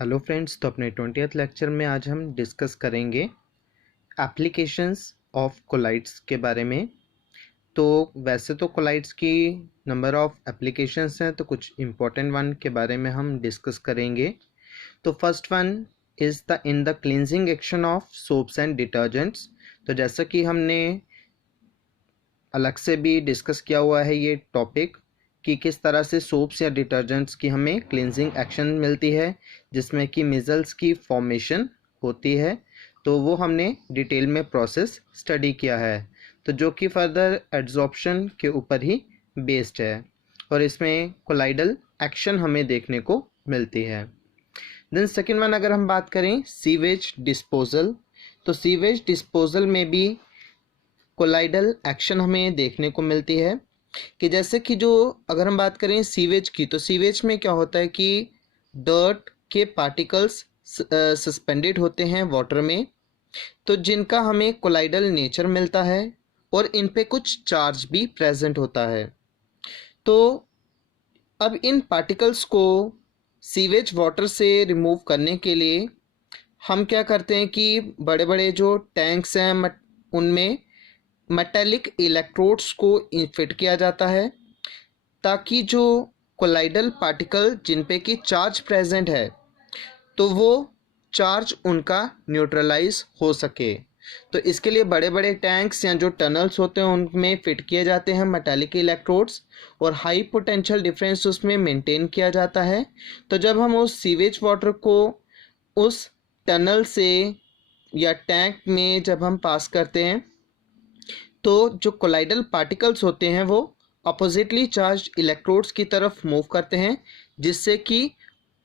Hello friends, तो अपने 20th lecture में आज हम डिस्कस करेंगे एप्लीकेशंस ऑफ कोलाइड्स के बारे में। तो वैसे तो कोलाइड्स की नंबर ऑफ एप्लीकेशंस हैं, तो कुछ इम्पोर्टेंट वन के बारे में हम डिस्कस करेंगे। तो first one is the in the cleansing action of soaps and detergents. तो जैसा कि हमने अलग से भी डिस्कस किया हुआ है ये टॉपिक कि किस तरह से सोप्स या डिटर्जेंट्स की हमें क्लींजिंग एक्शन मिलती है, जिसमें कि मिजल्स की फॉर्मेशन होती है। तो वो हमने डिटेल में प्रोसेस स्टडी किया है, तो जो कि फर्दर एड्जॉर्प्शन के ऊपर ही बेस्ड है और इसमें कोलाइडल एक्शन हमें देखने को मिलती है। देन सेकेंड वन अगर हम बात करें सीवेज डिस्पोजल, तो सीवेज डिस्पोजल में भी कोलाइडल एक्शन हमें देखने को मिलती है कि जैसे कि जो अगर हम बात करें सीवेज की, तो सीवेज में क्या होता है कि डर्ट के पार्टिकल्स सस्पेंडेड होते हैं वाटर में, तो जिनका हमें कोलाइडल नेचर मिलता है और इन पे कुछ चार्ज भी प्रेजेंट होता है। तो अब इन पार्टिकल्स को सीवेज वाटर से रिमूव करने के लिए हम क्या करते हैं कि बड़े बड़े जो टैंक्स हैं उनमें मेटेलिक इलेक्ट्रोड्स को फिट किया जाता है, ताकि जो कोलाइडल पार्टिकल जिन पे कि चार्ज प्रेजेंट है तो वो चार्ज उनका न्यूट्रलाइज हो सके। तो इसके लिए बड़े बड़े टैंक्स या जो टनल्स होते हैं उनमें फिट किए जाते हैं मेटेलिक इलेक्ट्रोड्स और हाई पोटेंशियल डिफरेंस उसमें मेंटेन किया जाता है। तो जब हम उस सीवेज वाटर को उस टनल से या टैंक में जब हम पास करते हैं, तो जो कोलाइडल पार्टिकल्स होते हैं वो अपोजिटली चार्ज इलेक्ट्रोड्स की तरफ मूव करते हैं, जिससे कि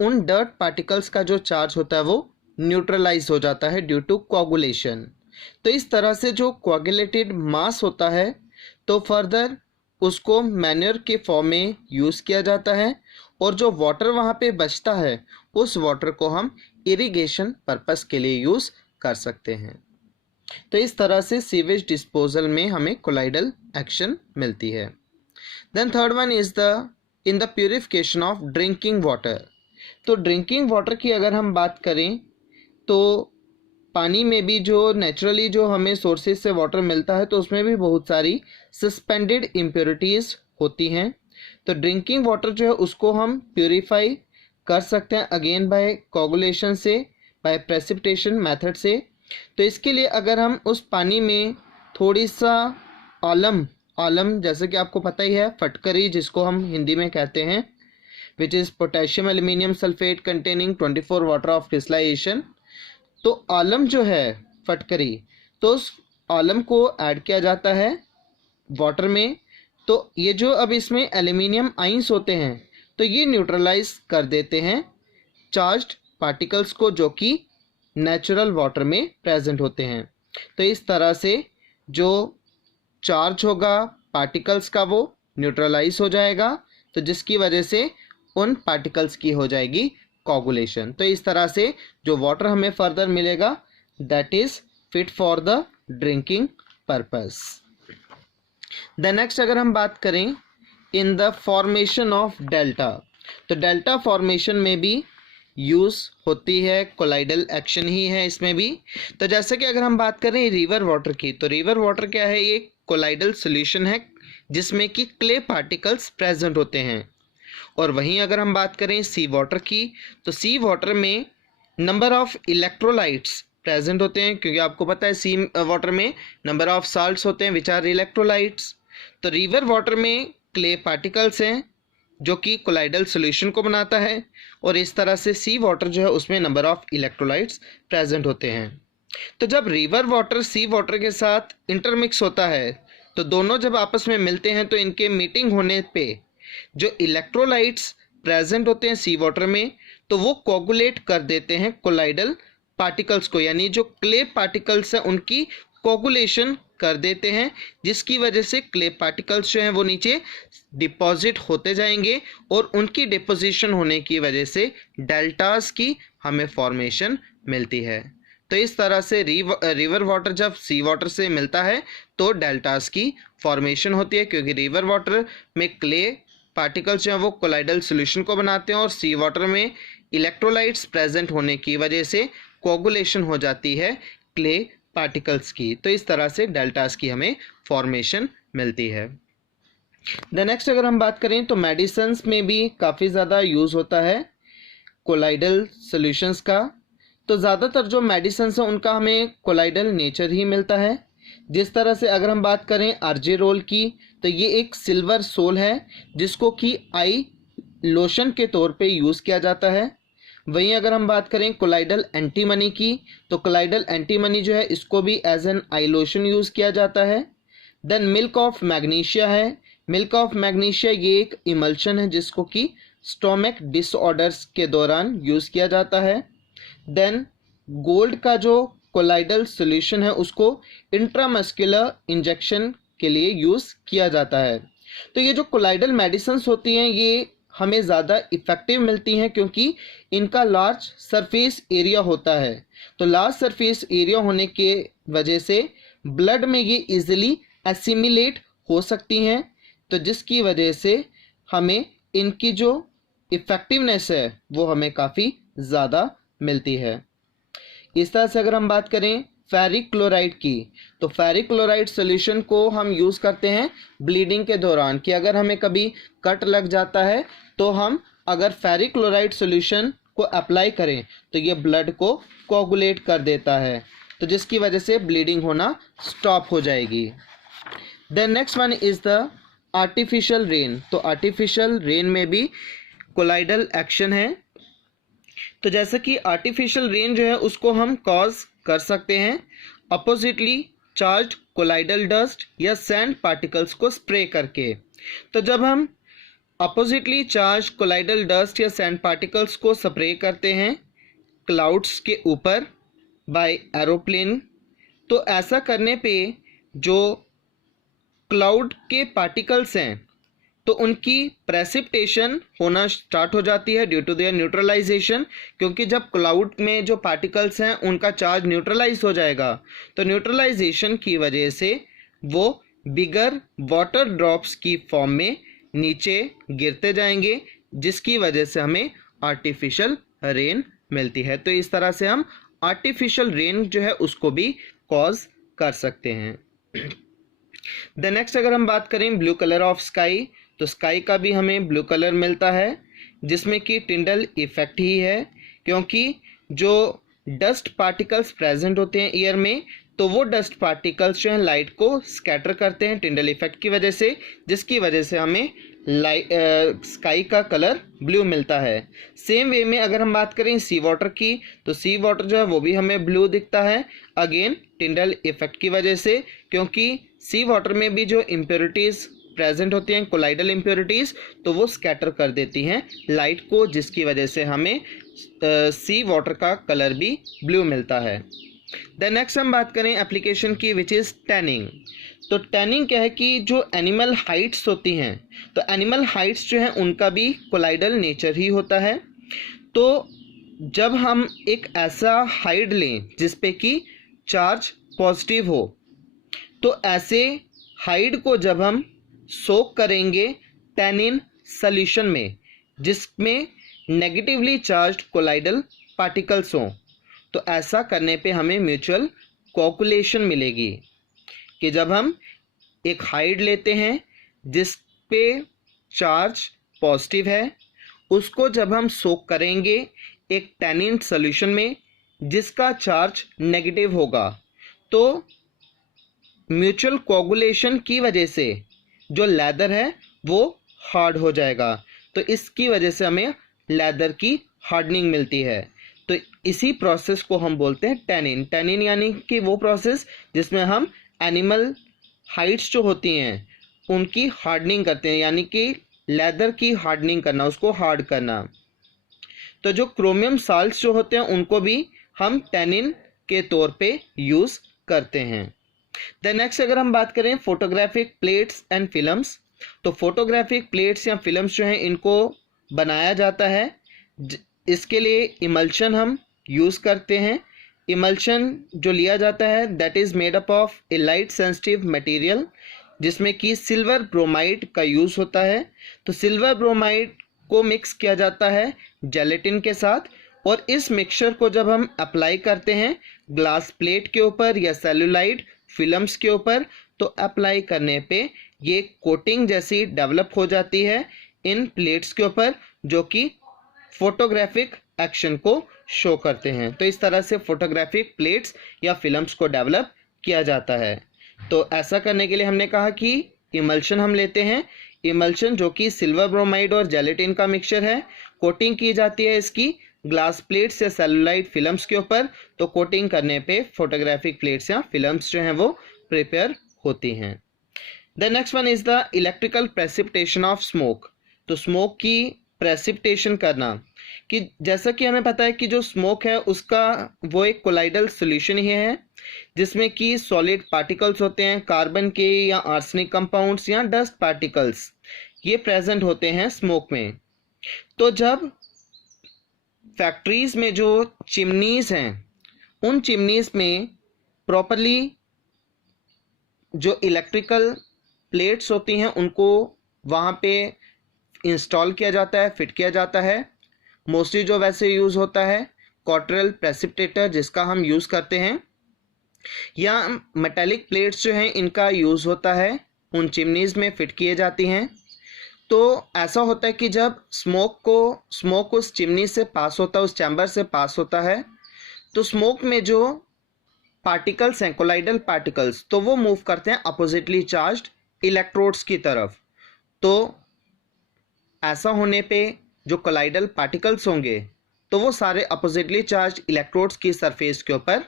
उन डर्ट पार्टिकल्स का जो चार्ज होता है वो न्यूट्रलाइज हो जाता है ड्यू टू कोगुलेशन। तो इस तरह से जो कोगुलेटेड मास होता है तो फर्दर उसको मैन्योर के फॉर्म में यूज़ किया जाता है और जो वाटर वहाँ पे बचता है उस वाटर को हम इरिगेशन पर्पस के लिए यूज़ कर सकते हैं। तो इस तरह से सीवेज डिस्पोजल में हमें कोलाइडल एक्शन मिलती है। Then third one is the in the purification of drinking water. तो ड्रिंकिंग वाटर की अगर हम बात करें तो पानी में भी जो नेचुरली जो हमें सोर्सेज से वाटर मिलता है तो उसमें भी बहुत सारी सस्पेंडेड इम्प्योरिटीज़ होती हैं। तो ड्रिंकिंग वाटर जो है उसको हम प्यूरिफाई कर सकते हैं अगेन बाय कोगुलेशन से, बाय प्रेसिपिटेशन मेथड से। तो इसके लिए अगर हम उस पानी में थोड़ी सा आलम जैसे कि आपको पता ही है फटकरी जिसको हम हिंदी में कहते हैं, which is potassium aluminium sulphate containing 24 water of crystallisation. तो आलम जो है फटकरी, तो उस आलम को ऐड किया जाता है वाटर में। तो ये जो अब इसमें एल्यूमिनियम आइंस होते हैं तो ये न्यूट्रलाइज कर देते हैं चार्ज्ड पार्टिकल्स को जो कि नेचुरल वाटर में प्रेजेंट होते हैं। तो इस तरह से जो चार्ज होगा पार्टिकल्स का वो न्यूट्रलाइज हो जाएगा, तो जिसकी वजह से उन पार्टिकल्स की हो जाएगी कोगुलेशन। तो इस तरह से जो वाटर हमें फर्दर मिलेगा that is fit for the drinking purpose. The next अगर हम बात करें in the formation of delta, तो डेल्टा फॉर्मेशन में भी यूज़ होती है कोलाइडल एक्शन ही है इसमें भी। तो जैसे कि अगर हम बात करें रिवर वाटर की, तो रिवर वाटर क्या है, ये कोलाइडल सॉल्यूशन है जिसमें कि क्ले पार्टिकल्स प्रेजेंट होते हैं। और वहीं अगर हम बात करें सी वाटर की, तो सी वाटर में नंबर ऑफ इलेक्ट्रोलाइट्स प्रेजेंट होते हैं, क्योंकि आपको पता है सी वाटर में नंबर ऑफ साल्ट्स होते हैं विच आर इलेक्ट्रोलाइट्स। तो रिवर वाटर में क्ले पार्टिकल्स हैं जो कि कोलाइडल सॉल्यूशन को बनाता है, और इस तरह से सी वाटर जो है उसमें नंबर ऑफ इलेक्ट्रोलाइट्स प्रेजेंट होते हैं। तो जब रिवर वाटर सी वाटर के साथ इंटरमिक्स होता है तो दोनों जब आपस में मिलते हैं तो इनके मीटिंग होने पे जो इलेक्ट्रोलाइट्स प्रेजेंट होते हैं सी वाटर में तो वो कोगुलेट कर देते हैं कोलाइडल पार्टिकल्स को, यानी जो क्ले पार्टिकल्स हैं उनकी कोगुलेशन कर देते हैं, जिसकी वजह से क्ले पार्टिकल्स जो हैं वो नीचे डिपॉजिट होते जाएंगे और उनकी डिपोजिशन होने की वजह से डेल्टास की हमें फॉर्मेशन मिलती है। तो इस तरह से रिवर वाटर जब सी वाटर से मिलता है तो डेल्टास की फॉर्मेशन होती है, क्योंकि रिवर वाटर में क्ले पार्टिकल्स जो हैं वो कोलाइडल सॉल्यूशन को बनाते हैं और सी वाटर में इलेक्ट्रोलाइट्स प्रेजेंट होने की वजह से कोगुलेशन हो जाती है क्ले पार्टिकल्स की। तो इस तरह से डेल्टास की हमें फॉर्मेशन मिलती है। द नेक्स्ट अगर हम बात करें तो मेडिसिन्स में भी काफ़ी ज़्यादा यूज़ होता है कोलाइडल सॉल्यूशंस का। तो ज़्यादातर जो मेडिसिन्स हैं उनका हमें कोलाइडल नेचर ही मिलता है। जिस तरह से अगर हम बात करें अर्जिरोल की, तो ये एक सिल्वर सोल है जिसको कि आई लोशन के तौर पे यूज़ किया जाता है। वहीं अगर हम बात करें कोलाइडल एंटीमनी की, तो कोलाइडल एंटीमनी जो है इसको भी as an eye lotion use किया जाता है। देन मिल्क ऑफ मैग्नीशिया है। मिल्क ऑफ मैग्नीशिया ये एक इमल्शन है जिसको कि स्टोमक डिसऑर्डर्स के दौरान यूज़ किया जाता है। देन गोल्ड का जो कोलाइडल सॉल्यूशन है उसको इंट्रामस्कुलर इंजेक्शन के लिए यूज़ किया जाता है। तो ये जो कोलाइडल मेडिसिन्स होती हैं ये हमें ज़्यादा इफ़ेक्टिव मिलती हैं क्योंकि इनका लार्ज सरफेस एरिया होता है। तो लार्ज सरफेस एरिया होने के वजह से ब्लड में ये इजीली एसिमिलेट हो सकती हैं, तो जिसकी वजह से हमें इनकी जो इफ़ेक्टिवनेस है वो हमें काफ़ी ज़्यादा मिलती है। इस तरह से अगर हम बात करें फेरिक क्लोराइड की, तो फेरिक क्लोराइड सोल्यूशन को हम यूज़ करते हैं ब्लीडिंग के दौरान कि अगर हमें कभी कट लग जाता है तो हम अगर फेरिक क्लोराइड सोल्यूशन को अप्लाई करें तो ये ब्लड को कोगुलेट कर देता है, तो जिसकी वजह से ब्लीडिंग होना स्टॉप हो जाएगी। Then next one is the artificial rain. तो आर्टिफिशियल रेन में भी कोलाइडल एक्शन है। तो जैसे कि आर्टिफिशियल रेन जो है उसको हम कॉज कर सकते हैं अपोजिटली चार्ज्ड कोलाइडल डस्ट या सैंड पार्टिकल्स को स्प्रे करके। तो जब हम अपोजिटली चार्ज कोलाइडल डस्ट या सैंड पार्टिकल्स को स्प्रे करते हैं क्लाउड्स के ऊपर बाय एरोप्लेन, तो ऐसा करने पे जो क्लाउड के पार्टिकल्स हैं तो उनकी प्रेसिपिटेशन होना स्टार्ट हो जाती है ड्यू टू देयर न्यूट्रलाइजेशन, क्योंकि जब क्लाउड में जो पार्टिकल्स हैं उनका चार्ज न्यूट्रलाइज हो जाएगा तो न्यूट्रलाइजेशन की वजह से वो बिगर वाटर ड्रॉप्स की फॉर्म में नीचे गिरते जाएंगे, जिसकी वजह से हमें आर्टिफिशियल रेन मिलती है। तो इस तरह से हम आर्टिफिशियल रेन जो है उसको भी कॉज कर सकते हैं। द नेक्स्ट अगर हम बात करें ब्लू कलर ऑफ स्काई, तो स्काई का भी हमें ब्लू कलर मिलता है जिसमें कि टिंडल इफेक्ट ही है, क्योंकि जो डस्ट पार्टिकल्स प्रेजेंट होते हैं एयर में तो वो डस्ट पार्टिकल्स जो हैं लाइट को स्कैटर करते हैं टिंडल इफेक्ट की वजह से, जिसकी वजह से हमें स्काई का कलर ब्लू मिलता है। सेम वे में अगर हम बात करें सी वाटर की, तो सी वाटर जो है वो भी हमें ब्लू दिखता है अगेन टिंडल इफेक्ट की वजह से, क्योंकि सी वाटर में भी जो इम्प्योरिटीज़ प्रेजेंट होती हैं कोलाइडल इम्प्योरिटीज़ तो वो स्कैटर कर देती हैं लाइट को, जिसकी वजह से हमें सी वाटर का कलर भी ब्लू मिलता है। द नेक्स्ट हम बात करें एप्लीकेशन की विच इज़ टैनिंग। तो टैनिंग क्या है कि जो एनिमल हाइट्स होती हैं तो एनिमल हाइट्स जो हैं उनका भी कोलाइडल नेचर ही होता है। तो जब हम एक ऐसा हाइड लें जिस पे कि चार्ज पॉजिटिव हो, तो ऐसे हाइड को जब हम सोक करेंगे टैनिन सॉल्यूशन में जिसमें नेगेटिवली चार्ज्ड कोलाइडल पार्टिकल्स हों, तो ऐसा करने पे हमें म्यूचुअल कोगुलेशन मिलेगी कि जब हम एक हाइड लेते हैं जिस पे चार्ज पॉजिटिव है उसको जब हम सोक करेंगे एक टैनिन सॉल्यूशन में जिसका चार्ज नेगेटिव होगा, तो म्यूचुअल कोगुलेशन की वजह से जो लेदर है वो हार्ड हो जाएगा, तो इसकी वजह से हमें लेदर की हार्डनिंग मिलती है। तो इसी प्रोसेस को हम बोलते हैं टैनिन। टैनिन यानी कि वो प्रोसेस जिसमें हम एनिमल हाइट्स जो होती हैं उनकी हार्डनिंग करते हैं, यानी कि लेदर की हार्डनिंग करना, उसको हार्ड करना। तो जो क्रोमियम साल्ट्स जो होते हैं उनको भी हम टैनिन के तौर पे यूज़ करते हैं। द नेक्स्ट अगर हम बात करें फोटोग्राफिक प्लेट्स एंड फिल्म्स, तो फोटोग्राफिक प्लेट्स या फिल्म्स जो हैं इनको बनाया जाता है, इसके लिए इमल्शन हम यूज़ करते हैं। इमल्शन जो लिया जाता है that is made up of A light sensitive material जिसमें कि सिल्वर ब्रोमाइड का यूज़ होता है। तो सिल्वर ब्रोमाइड उनको मिक्स किया जाता है जेलेटिन के साथ, और इस मिक्सचर को जब हम अप्लाई करते हैं ग्लास प्लेट के ऊपर या सेलुलाइड फिल्म्स के ऊपर, तो अप्लाई करने पे ये कोटिंग जैसी डेवलप हो जाती है इन प्लेट्स के ऊपर, जो कि फोटोग्राफिक एक्शन को शो करते हैं। तो इस तरह से फोटोग्राफिक प्लेट्स या फिल्म्स को डेवलप किया जाता है। तो ऐसा करने के लिए हमने कहा कि इमल्शन हम लेते हैं, इमल्शन जो कि सिल्वर ब्रोमाइड और जेलेटिन का मिक्सचर है, कोटिंग की जाती है इसकी ग्लास प्लेट्स या सेलुलाइड फिल्म्स के ऊपर, तो कोटिंग करने पे फोटोग्राफिक प्लेट्स या फिल्म्स जो हैं वो प्रिपेयर होती हैं। The next one is the electrical precipitation of smoke. तो स्मोक की प्रेसिपिटेशन करना, कि जैसा कि हमें पता है कि जो स्मोक है उसका वो एक कोलाइडल सॉल्यूशन ही है, जिसमें कि सॉलिड पार्टिकल्स होते हैं, कार्बन के या आर्सेनिक कंपाउंड्स या डस्ट पार्टिकल्स, ये प्रेजेंट होते हैं स्मोक में। तो जब फैक्ट्रीज में जो चिमनीज हैं, उन चिमनीज में प्रॉपरली जो इलेक्ट्रिकल प्लेट्स होती हैं उनको वहाँ पे इंस्टॉल किया जाता है, फिट किया जाता है। मोस्टली जो वैसे यूज़ होता है क्वार्टरल प्रेसिपिटेटर, जिसका हम यूज़ करते हैं, या मेटेलिक प्लेट्स जो हैं इनका यूज़ होता है, उन चिमनीज में फिट किए जाती हैं। तो ऐसा होता है कि जब स्मोक उस चिमनी से पास होता है, उस चैम्बर से पास होता है, तो स्मोक में जो पार्टिकल्स हैं कोलाइडल पार्टिकल्स, तो वो मूव करते हैं अपोजिटली चार्ज्ड इलेक्ट्रोड्स की तरफ। तो ऐसा होने पे जो कोलाइडल पार्टिकल्स होंगे तो वो सारे अपोजिटली चार्ज्ड इलेक्ट्रोड्स की सरफेस के ऊपर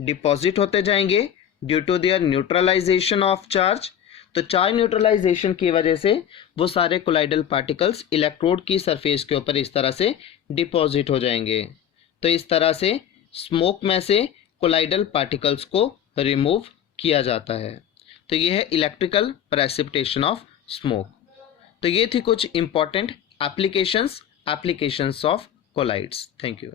डिपॉजिट होते जाएंगे due to their neutralisation of charge. तो चार्ज न्यूट्रलाइजेशन की वजह से वो सारे कोलाइडल पार्टिकल्स इलेक्ट्रोड की सरफेस के ऊपर इस तरह से डिपॉजिट हो जाएंगे। तो इस तरह से स्मोक में से कोलाइडल पार्टिकल्स को रिमूव किया जाता है। तो ये है इलेक्ट्रिकल प्रेसिपिटेशन ऑफ स्मोक। तो ये थी कुछ important applications of colloids. Thank you.